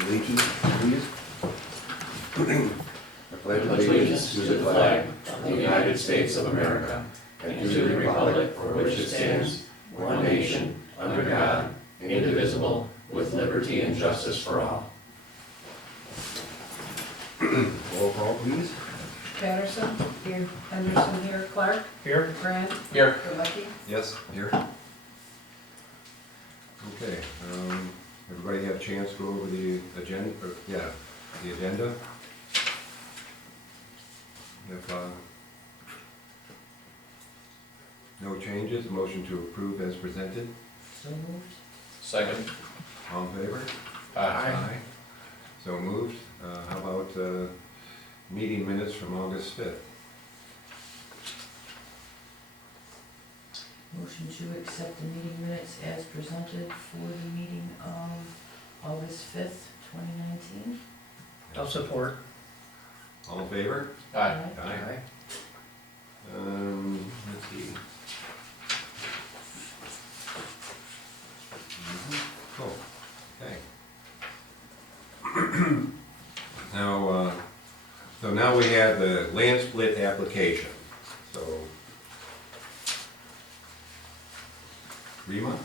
Leakey, please. I pledge Allegiance to the flag of the United States of America and to the republic for which it stands, one nation, under God, indivisible, with liberty and justice for all. Roll call, please. Patterson. Here. Henderson here. Clark. Here. Grant. Here. Galecki. Yes, here. Okay, everybody have a chance to go over the agenda, the agenda? If, no changes, motion to approve as presented. So moved. Second. All in favor? Aye. So moved. How about, meeting minutes from August 5th? Motion to accept the meeting minutes as presented for the meeting of August 5th, 2019. I'll support. All in favor? Aye. Aye. Let's see. Oh, okay. Now, so now we have the land split application. So, Rima?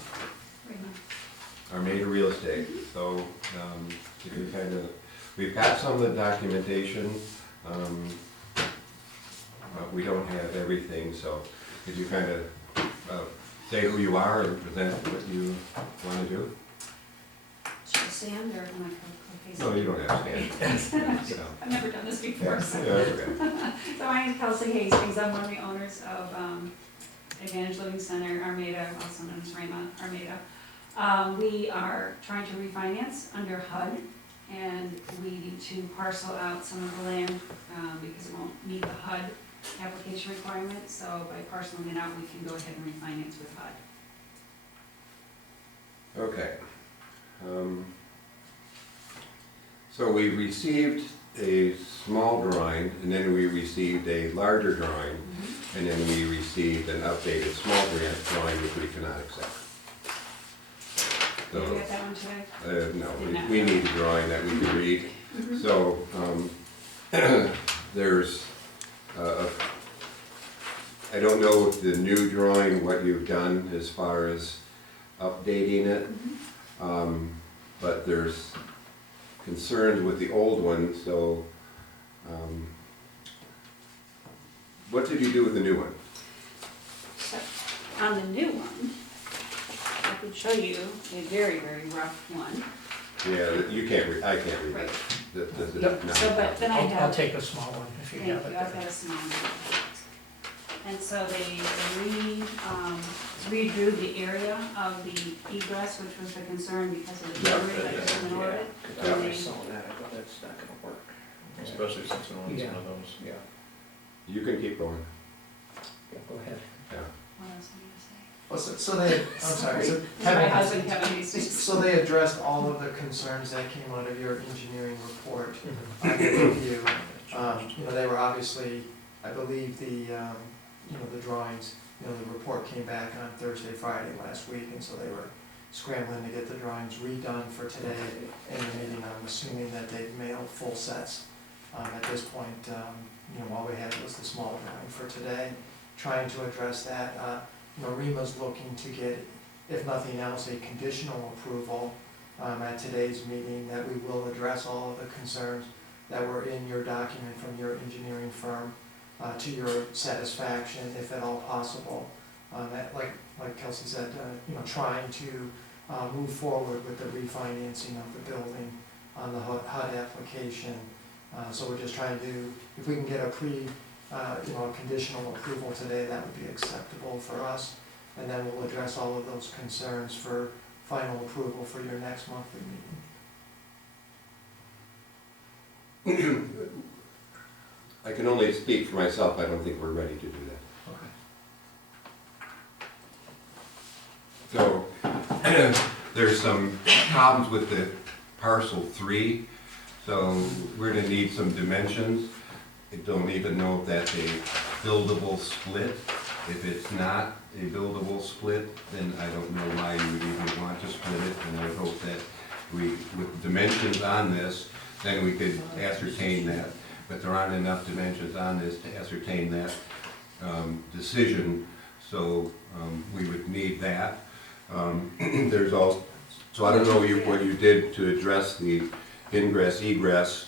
Armada Real Estate. So, you can kind of, we've got some of the documentation, but we don't have everything, so could you kind of say who you are and present what you want to do? Should I stand or am I No, you don't have to stand. So, I've never done this before, yeah, so. okay. So my name is Kelsey Hastings. I'm one of the owners of Advantage Living Center, Armada, also known as Rima, Armada. We are trying to refinance under HUD, and we need to parcel out some of the land because it won't meet the HUD application requirements. So by parceling it out, we can go ahead and refinance with HUD. Okay. So we received a small drawing, and then we received a larger drawing, and then we received an updated small drawing which we cannot accept. Did you So, get that one today? no, we need a drawing that we can read. So, there's, I don't know if the new drawing, what you've done as far as updating it, but there's concerns with the old one, so, what did you do with the new one? So, on the new one, I could show you a very, very rough one. Yeah, you can't read, I can't read Right. it. This is Yep. not- So, but then I I'll have, take a small one if you thank have you, it I've there. got a small one. And so they redrew the area of the egress, which was the concern because of the Yeah, delivery that was in the orbit. Yeah. And I they- saw that, but that's not gonna work. Especially since it owns one of those. Yeah, You can keep going, yeah, go ahead. yeah. What else am I gonna say? Well, so they, I'm sorry, so My husband Kevin Hastings. so they addressed all of the concerns that came out of your engineering report, Mm-hmm. review. You know, they were obviously, I believe the drawings, the report came back on Thursday, Friday last week, and so they were scrambling to get the drawings redone for today in the meeting. I'm assuming that they've mailed full sets. At this point, all we had was the small drawing for today, trying to address that. Rima's looking to get, if nothing else, a conditional approval at today's meeting that we will address all of the concerns that were in your document from your engineering firm to your satisfaction, if at all possible. Like Kelsey said, trying to move forward with the refinancing of the building on the HUD application. So we're just trying to, if we can get a conditional approval today, that would be acceptable for us. And then we'll address all of those concerns for final approval for your next monthly meeting. I can only speak for myself, I don't think we're ready to do that. So, there's some problems with the parcel 3, so we're gonna need some dimensions. I don't even know if that's a buildable split. If it's not a buildable split, then I don't know why you would even want to split it, and I would hope that with dimensions on this, then we could ascertain that. But there aren't enough dimensions on this to ascertain that decision, so we would need that. There's also, so I don't know what you did to address the ingress egress,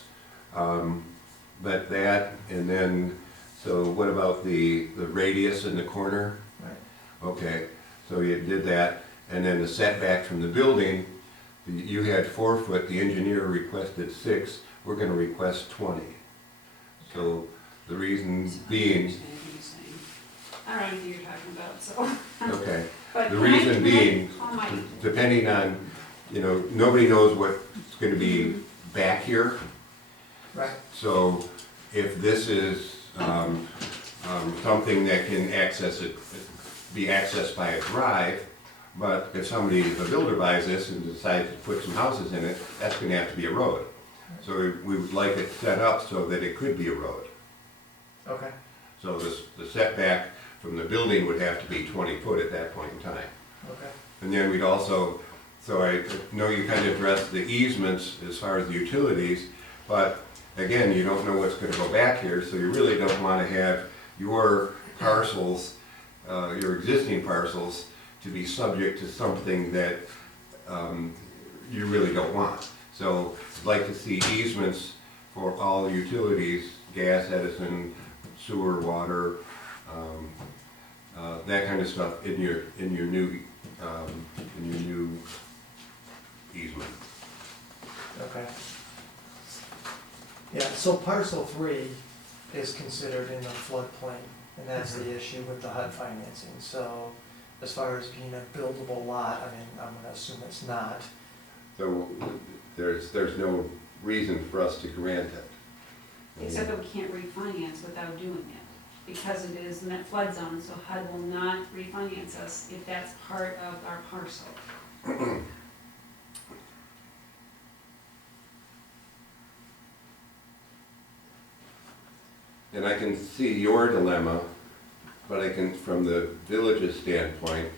but that, and then, so what about the radius in the corner? Right. Okay, so you did that, and then the setback from the building, you had 4 foot, the engineer requested 6, we're gonna request 20. So the reason being, I don't know what you're talking about, so. okay, But the can I- reason can I being, call my- depending on, nobody knows what's gonna be back here. Right. So if this is something that can be accessed by a drive, but if a builder buys this and decides to put some houses in it, that's gonna have to be a road. So we would like it set up so that it could be a road. Okay, So the setback from the building would have to be 20 foot at that point in time. okay. And then we'd also, so I know you kind of addressed the easements as far as the utilities, but again, you don't know what's gonna go back here, so you really don't wanna have your parcels, your existing parcels, to be subject to something that you really don't want. So I'd like to see easements for all the utilities, gas, Edison, sewer, water, that kind of stuff in your new easement. Okay. Yeah, so parcel 3 is considered in the floodplain, and that's the issue with the HUD financing. So as far as being a buildable lot, I mean, I'm gonna assume it's not. So there's no reason for us to grant it. Except that we can't refinance without doing it, because it is in that flood zone, so HUD will not refinance us if that's part of our parcel. And I can see your dilemma, but I can, from the village's standpoint,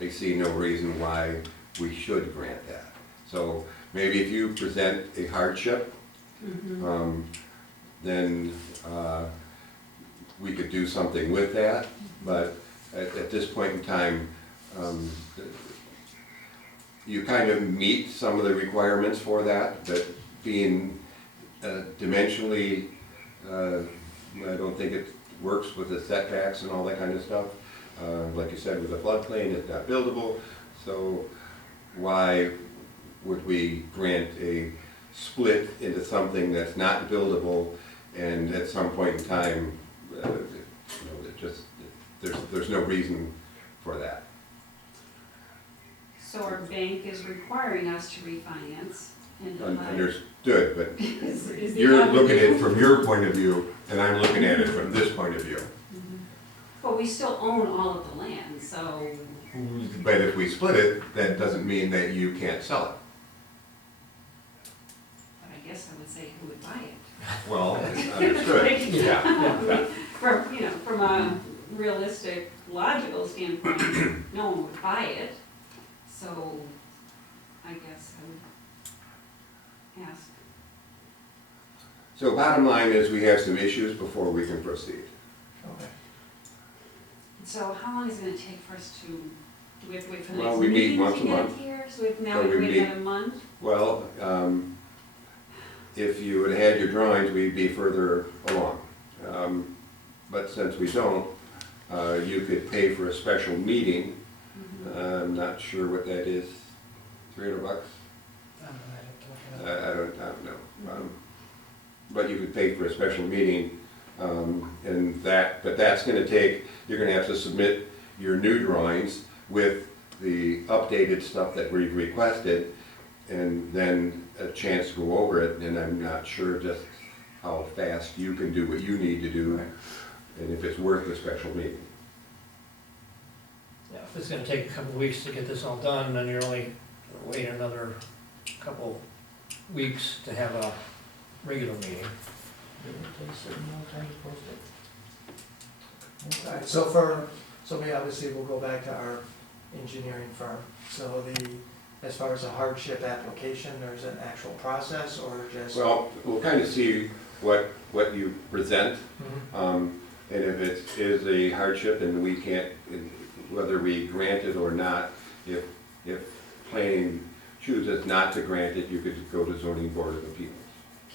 I see no reason why we should grant that. So maybe if you present a hardship, then we could do something with that, but at this point in time, you kind of meet some of the requirements for that, but being dimensionally, I don't think it works with the setbacks and all that kind of stuff. Like you said, with the floodplain, it's not buildable, so why would we grant a split into something that's not buildable, and at some point in time, there's no reason for that. So our bank is requiring us to refinance, and HUD Understood, but is the you're avenue. looking at it from your point of view, and I'm looking at it from this point of view. But we still own all of the land, so, But if we split it, that doesn't mean that you can't sell it. but I guess I would say who would buy it? Well, understood, yeah. From a realistic, logical standpoint, no one would buy it, so I guess I would ask. So bottom line is, we have some issues before we can proceed. Okay. So how long is it gonna take for us to, do we have to wait for the Well, next we meet meeting once to a get month. here? So now So we we wait meet- about a month? Well, if you had had your drawings, we'd be further along. But since we don't, you could pay for a special meeting. I'm not sure what that is, $300? I don't know. But you could pay for a special meeting, but that's gonna take, you're gonna have to submit your new drawings with the updated stuff that we've requested, and then a chance to go over it, and I'm not sure just how fast you can do what you need to do, and if it's worth a special meeting. Yeah, if it's gonna take a couple of weeks to get this all done, then you're only wait another couple weeks to have a regular meeting. It would take a certain amount of time to post it. Alright, so we obviously will go back to our engineering firm. So the as far as a hardship application, there's an actual process, or just? Well, we'll kind of see what you present, Mhm. and if it is a hardship and we can't, whether we grant it or not, if planning chooses not to grant it, you could go to zoning board of appeals.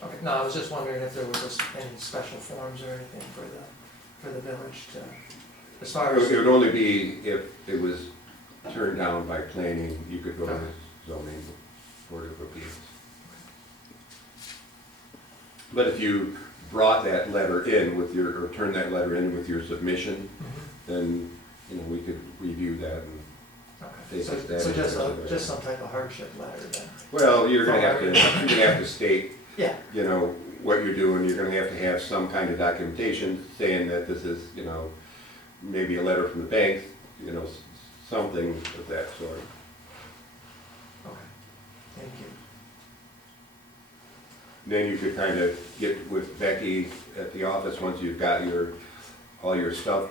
Okay, no, I was just wondering if there was any special forms or anything for the village to, as far as. It would only be if it was turned down by planning, you could go to zoning board of appeals. But if you brought that letter in with your, or turned that letter in with your submission, Mhm. then, we could review that and, Okay, so just some type of hardship letter then? well, you're gonna have to state, Yeah. what you're doing, you're gonna have to have some kind of documentation saying that this is, maybe a letter from the bank, something of that sort. Okay, thank you. Then you could kind of get with Becky at the office, once you've got all your stuff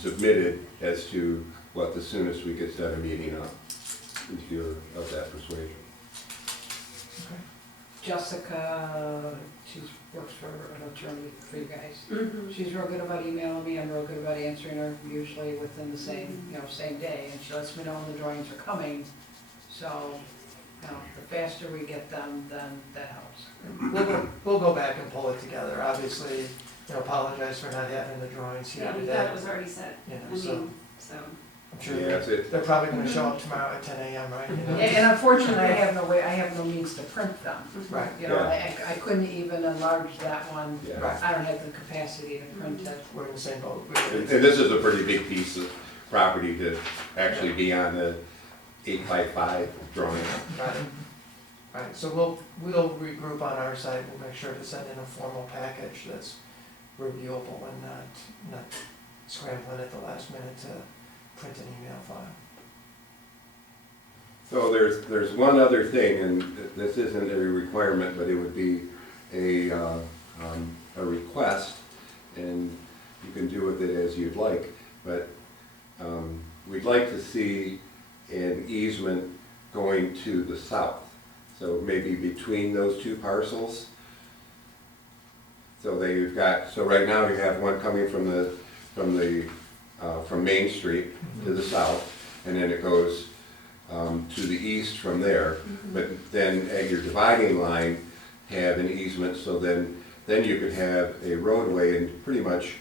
submitted, as to what the soonest we could set a meeting up, if you're of that persuasion. Okay. Jessica, she works for an attorney for you guys. Mhm. She's real good about emailing me, I'm real good about answering her, usually within the same, same day, and she lets me know when the drawings are coming. So, the faster we get them, then that helps. We'll go back and pull it together, obviously, apologize for not having the drawings here Yeah, we today. thought it was already set, I So, mean, so. I'm sure Yeah, it's they're probably gonna show up tomorrow at 10 a.m., right? And unfortunately, I have no way, I have no means to print them. Right, I couldn't even enlarge that one. Yeah. right, I don't have the capacity to print it. we're in the same boat. And this is a pretty big piece of property to actually be on the 8x5 drawing. Right, right, so we'll regroup on our side, we'll make sure to send in a formal package that's reviewable and not scrambling at the last minute to print an email file. So there's one other thing, and this isn't a requirement, but it would be a request, and you can do with it as you'd like, but we'd like to see an easement going to the south. So maybe between those two parcels. So right now you have one coming from Main Street to the south, and then it goes to the east from there. But then at your dividing line, have an easement, so then you could have a roadway, and pretty much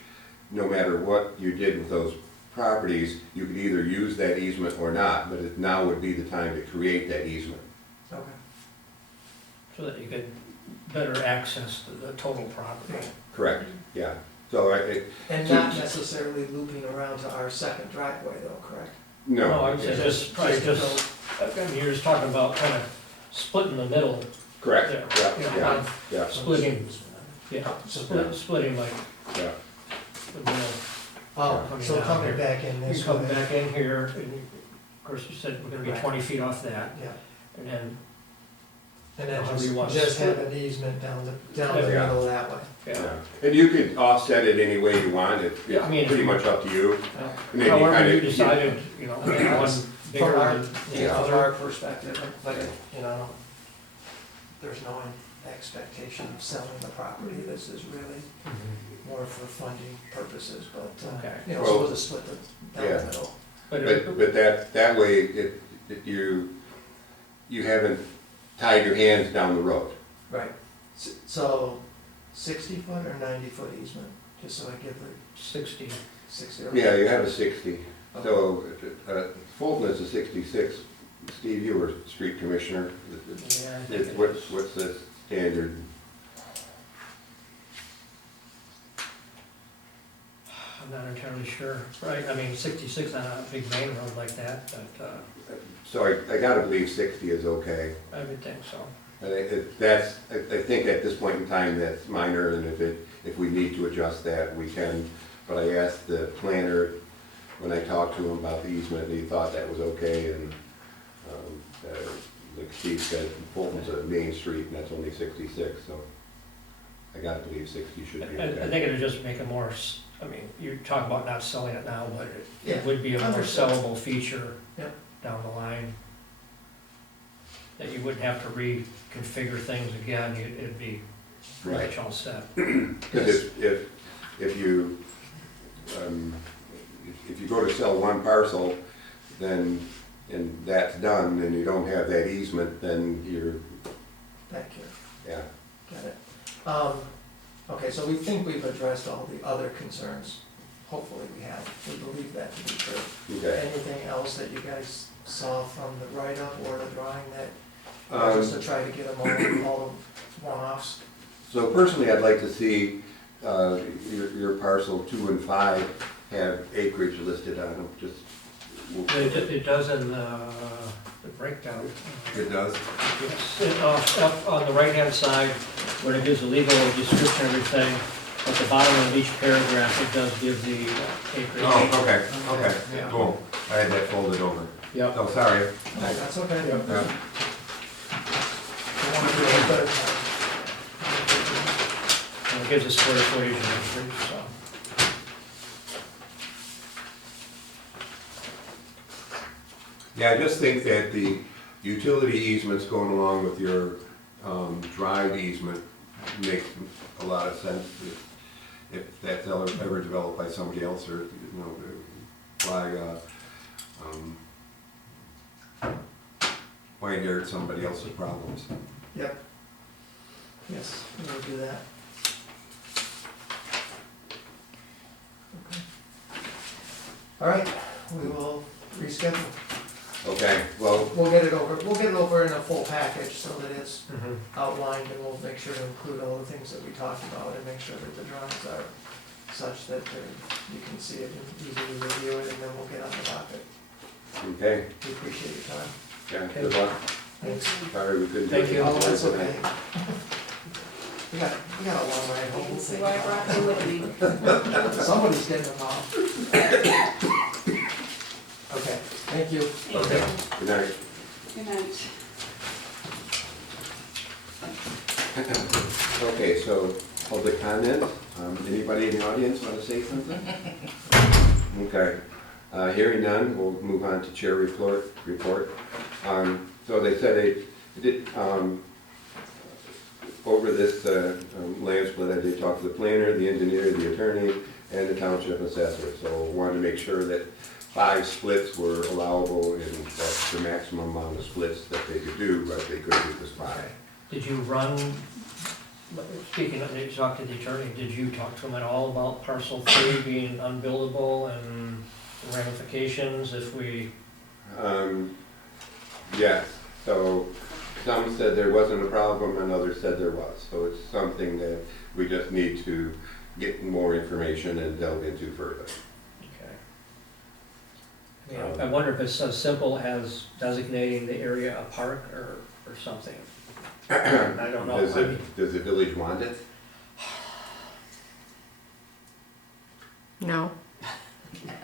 no matter what you did with those properties, you could either use that easement or not, but now would be the time to create that easement. Okay. So that you could better access the total property. Correct, yeah. So And not necessarily looping around to our second driveway though, correct? No, no, I would say just, probably just, you're just talking about kind of splitting the middle correct, there. yeah, yeah, Splitting, splitting like yeah. the middle. Oh, Coming so down coming here. back in You this come way. back in here, and of course you said we're gonna be Right. 20 feet off that, Yeah, and then, and then However you want to just have split. an easement down the Yeah. middle that way. yeah. And you could offset it any way you want, it's Yeah, I mean, pretty much up to you. And then you However kinda- you decided, one bigger From our, than the from other. our perspective, but, there's no expectation of selling the property, this is really more for funding purposes, but, Okay. so Well, we'll just split down yeah. the middle. But that way, you haven't tied your hands down the road. Right, so 60-foot or 90-foot easement, just so I give the 60. 60. Yeah, you have a 60. So Fulton is a 66. Steve, you were street commissioner. Yeah, I think it is. What's the standard? I'm not entirely sure, right, I mean, 66 on a big main road like that, but, So I gotta believe 60 is okay. I would think so. I think at this point in time, that's minor, and if we need to adjust that, we can. But I asked the planner, when I talked to him about the easement, he thought that was okay, and like Steve said, Fulton's a main street, and that's only 66, so I gotta believe 60 should be I okay. think it'd just make it more, I mean, you're talking about not selling it now, but Yeah, it would be a more understood. sellable feature Yep. down the line. that you wouldn't have to reconfigure things again, it'd be pretty Right. much all set. Because if you, if you go to sell one parcel, then, and that's done, and you don't have that easement, then you're, Back here, yeah. got it. Okay, so we think we've addressed all the other concerns. Hopefully we have. We believe that to be true. Okay. Anything else that you guys saw from the write-up or the drawing that, just to try to get them all one-offs? So personally, I'd like to see your parcel 2 and 5 have acreage listed on them, just. It does in the breakdown. It does? Yes, up on the right-hand side, when it gives the legal description and everything, at the bottom of each paragraph, it does give the acreage. Oh, okay, okay, Yeah. cool. I had that folded over. Yep. Oh, sorry. Okay, that's okay. Yep. Yeah. We want to do it better. And it gives a square footage and everything, so. Yeah, I just think that the utility easements going along with your drive easement makes a lot of sense. If that's ever developed by somebody else, or, you know, why inherit somebody else's problems? Yep. Yes, we'll do that. Okay. All right, we will reschedule. Okay, well, We'll get it over in a full package so that it's outlined, and we'll make sure to include all the things that we talked about and make sure that the drawings are such that you can see it and easily review it, and then we'll get on the docket. okay, We appreciate your time. yeah, good luck. Thanks. Sorry we couldn't do Thank it. you. Oh, that's okay. We got a long ride home. We'll See take why I it brought off. you with me. Somebody's getting them off. Okay, thank you. Okay, good night. Good night. Okay, so public comment, anybody in the audience want to say something? Okay, hearing none, we'll move on to chair report. So they said they did, over this land split, they talked to the planner, the engineer, the attorney, and the township assessor. So wanted to make sure that 5 splits were allowable, and that's the maximum amount of splits that they could do, but they couldn't do this 5. Did you run, speaking of, you talked to the attorney, did you talk to him at all about parcel 3 being unbuildable and ramifications if we? Yes, so some said there wasn't a problem and others said there was. So it's something that we just need to get more information and delve into further. Okay. I wonder if it's as simple as designating the area a park or something. I don't know. Does the village want it? No,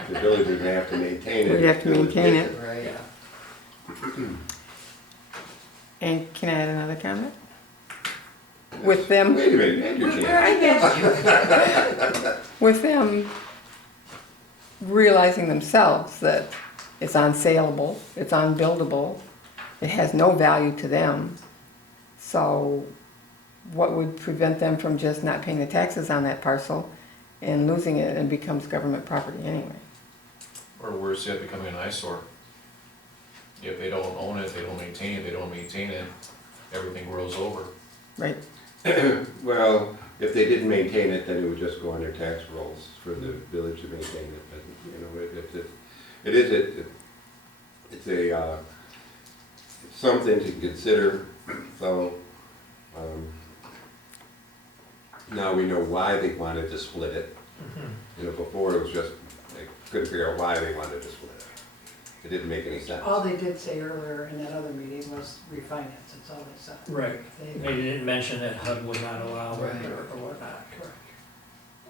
The village would have to maintain it. we'd have to maintain it. Right. Yeah. And can I add another comment? With them, Wait a minute, you had your chance. with them realizing themselves that it's unsaleable, it's unbuildable, it has no value to them. So what would prevent them from just not paying the taxes on that parcel and losing it and becomes government property anyway? Or worse yet, becoming an eyesore. If they don't own it, they don't maintain it, everything rolls over. Right? Well, if they didn't maintain it, then it would just go on their tax rolls for the village to maintain it. But, you know, it's something to consider. So, now we know why they wanted to split it. You know, before it was just, they couldn't figure out why they wanted to split it. It didn't make any sense. All they did say earlier in that other meeting was refinance, that's all they said. Right. They didn't mention that HUD would not allow it Right. or whatnot. Correct.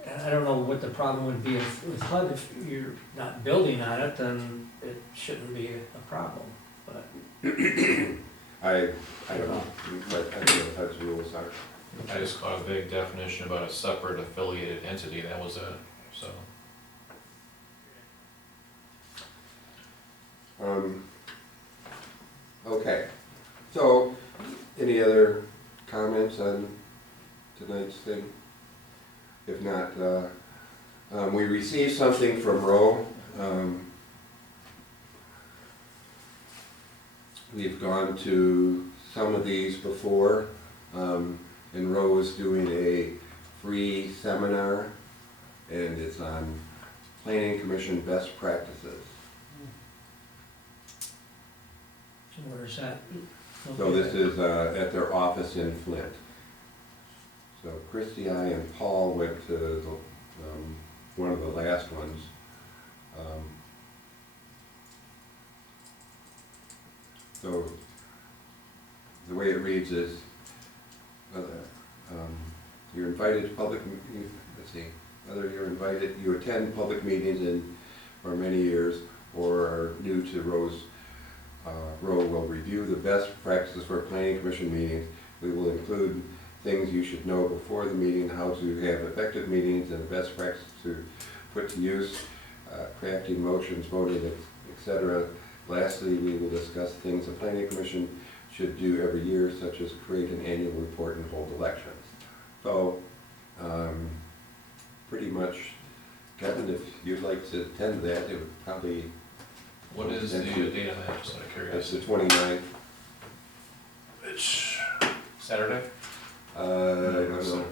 And I don't know what the problem would be with HUD. If you're not building on it, then it shouldn't be a problem, but. I don't know, but I don't know what HUD's rules are. I just caught a vague definition about a separate affiliated entity, that was it, so. Okay, So, any other comments on tonight's thing? If not, we received something from Roe. We've gone to some of these before, and Roe is doing a free seminar, and it's on Planning Commission best practices. Where is that? So this is at their office in Flint. So Christy, I, and Paul went to the, one of the last ones. So the way it reads is, you're invited to public, let's see, whether you're invited, you attend public meetings for many years or are new to Roe's, Roe will review the best practices for planning commission meetings. We will include things you should know before the meeting, how to have effective meetings, and the best practices to put to use, crafting motions, voting, etc. Lastly, we will discuss things the planning commission should do every year, such as create an annual report and hold elections. So, pretty much, Kevin, if you'd like to attend that, it would probably... What is the date on that, just out of It's curiosity? the 29th. It's Saturday? I don't know. Saturday.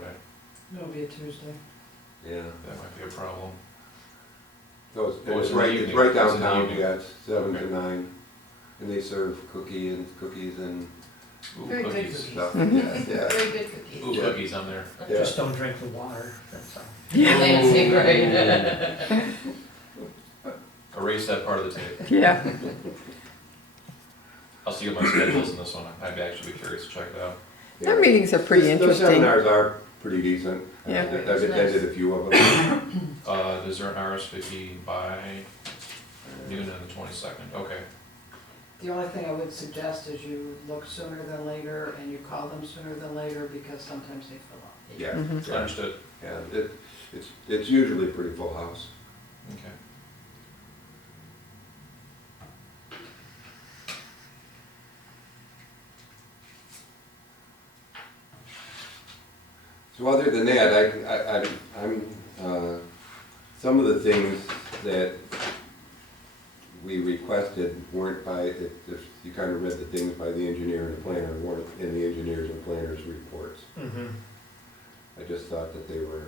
It'll be a Tuesday. Yeah. That might be a problem. So Oh, it's it's in the right, it's evening. right It's in the downtown, evening. yeah, it's 7 Okay. to 9. And they serve cookies and Ooh, Very good cookies. cookies. stuff. Yeah, Very good cookies. Ooh, Yeah. cookies on there. yeah. Just don't drink the water, that's all. Nancy, right? Erase that part of the tape. Yeah. I'll see what my schedule's in this one. I'd actually be curious to check it out. Their meetings are pretty Those interesting. seminars are pretty decent. Yeah. I've attended a few of them. Is there an RSVP by noon on the 22nd? Okay. The only thing I would suggest is you look sooner than later and you call them sooner than later because sometimes they fill up. Yeah, Mhm. yeah, Understood. yeah. It's usually a pretty full house. Okay. So other than that, I'm, some of the things that we requested weren't by, if you kind of read the things by the engineer and the planner, weren't in the engineers and planners reports. Mm-hmm. I just thought that they were,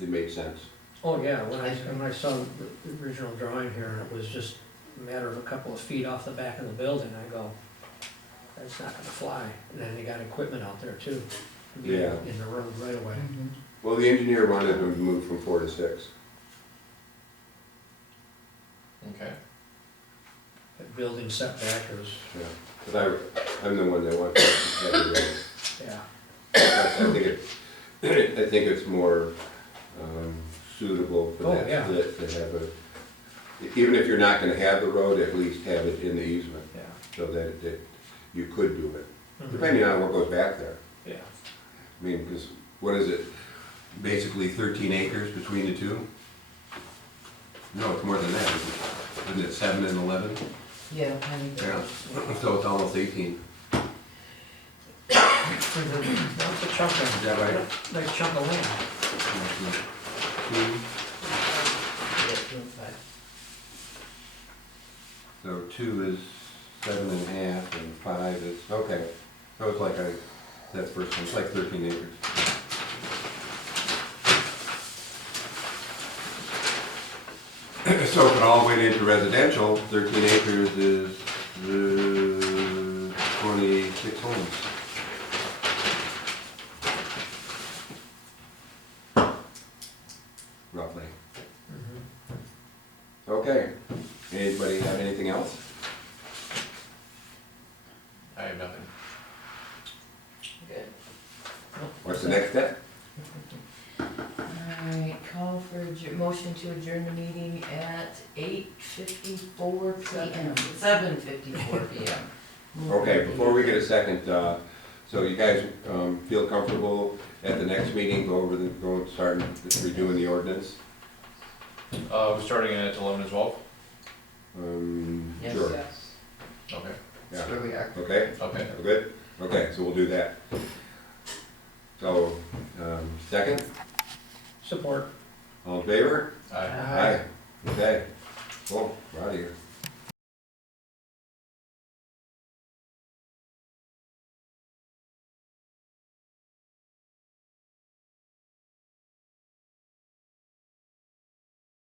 it made sense. Oh, yeah, when I saw the original drawing here, and it was just a matter of a couple of feet off the back of the building, I go, that's not gonna fly. And then they got equipment out there too, to be Yeah. in the road right away. Well, the engineer wanted to move from 4 to 6. Okay. That building setback is, Yeah. Because I'm the one that wants to have it ready. yeah. I think it's more suitable for Oh, that yeah. split to have even if you're not gonna have the road, at least have it in the easement, Yeah. so that you could do it, Mhm. depending on what goes back there. Yeah. I mean, because, what is it, basically 13 acres between the two? No, it's more than that, isn't it 7 and 11? Yeah, I mean, Yeah, so it's almost 18. That's a chunk Is of, that right? nice chunk of land. So 2 is 7.5 and 5 is, okay, so it's like that's first one, it's like 13 acres. So if it all went into residential, 13 acres is 26 homes. Roughly. Mhm. Okay, anybody have anything else? I have nothing. good. What's the next step? Alright, call for motion to adjourn the meeting at 8:54 PM, 7:54 PM. Okay, before we get a second, so you guys feel comfortable at the next meeting, go and start redoing the ordinance? We're starting at 11 and 12? Yes, Sure, yes. Okay, yeah, Clearly active. okay, okay. good, okay, so we'll do that. So, second, Support. all in favor? Aye. Aye. Okay, cool, we're out of here.